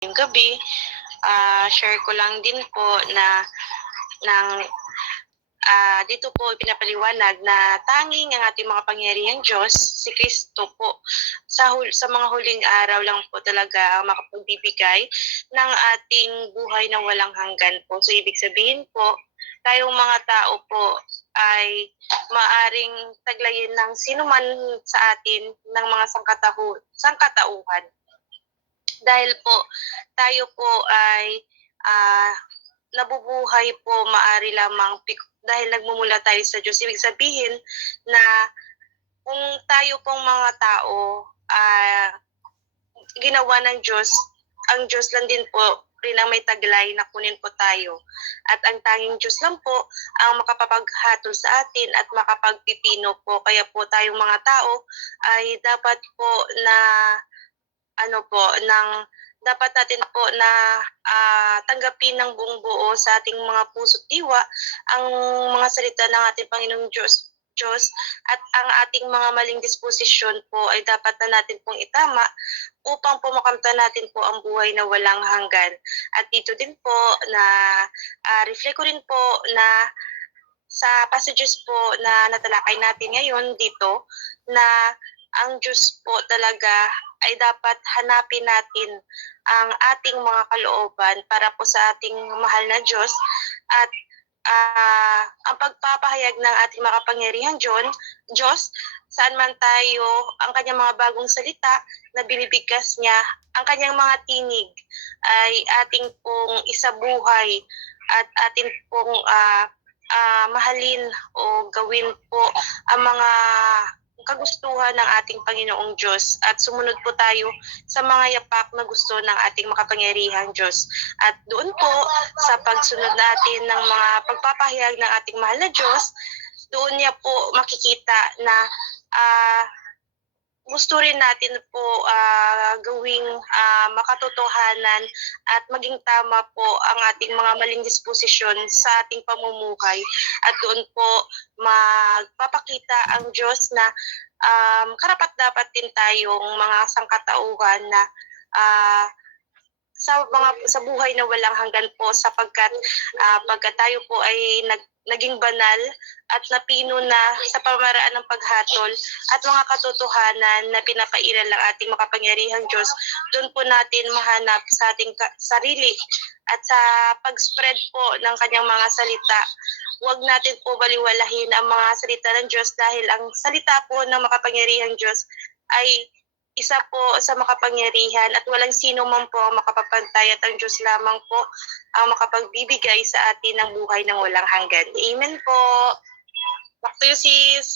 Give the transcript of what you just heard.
Yung gabi, share ko lang din po na ng dito po pinapaliwanag na tanging ang ating mga pangyarihang Diyos, si Kristo po, sa mga huling araw lang po talaga makapagbibigay ng ating buhay na walang hanggan po. So ibig sabihin po, tayong mga tao po ay maaring taglayin ng sino man sa atin ng mga sangkatauhan. Dahil po tayo po ay nabubuhay po maari lamang dahil nagmumula tayo sa Diyos. Ibig sabihin na kung tayo pong mga tao ginawa ng Diyos, ang Diyos lang din po rin ang may taglay na kunin po tayo. At ang tanging Diyos lang po ang makapapaghatol sa atin at makapagpipino po. Kaya po tayong mga tao ay dapat po na dapat natin po na tanggapin ng buong buo sa ating mga puso't diwa ang mga salita ng ating Panginoong Diyos at ang ating mga maling disposisyon po ay dapat na natin pong itama upang po makamtan natin po ang buhay na walang hanggan. At dito din po na reflect ko rin po na sa passages po na natalakay natin ngayon dito na ang Diyos po talaga ay dapat hanapin natin ang ating mga kalooban para po sa ating mahal na Diyos at ang pagpapahayag ng ating makapangyarihang Diyos, saan man tayo, ang kanyang mga bagong salita na binibigkas niya, ang kanyang mga tinig ay ating pong isabuhay at ating pong mahalin o gawin po ang mga kagustuhan ng ating Panginoong Diyos at sumunod po tayo sa mga yapak na gusto ng ating makapangyarihang Diyos. At doon po sa pagsunod natin ng mga pagpapahayag ng ating mahal na Diyos, doon niya po makikita na gusto rin natin po gawing makatotohanan at maging tama po ang ating mga maling disposisyon sa ating pamumuhay. At doon po magpapakita ang Diyos na karapat-dapat din tayong mga sangkatauhan na sa buhay na walang hanggan po sapagkat pagka tayo po ay naging banal at napino na sa pamaraan ng paghatol at mga katotohanan na pinapairal ng ating makapangyarihang Diyos, doon po natin mahanap sa ating sarili at sa pag-spread po ng kanyang mga salita. Huwag natin po baliwalahin ang mga salita ng Diyos dahil ang salita po ng makapangyarihang Diyos ay isa po sa makapangyarihan at walang sino man po ang makapapantay at ang Diyos lamang po ang makapagbibigay sa atin ng buhay ng walang hanggan. Amen po. Back to you, sis.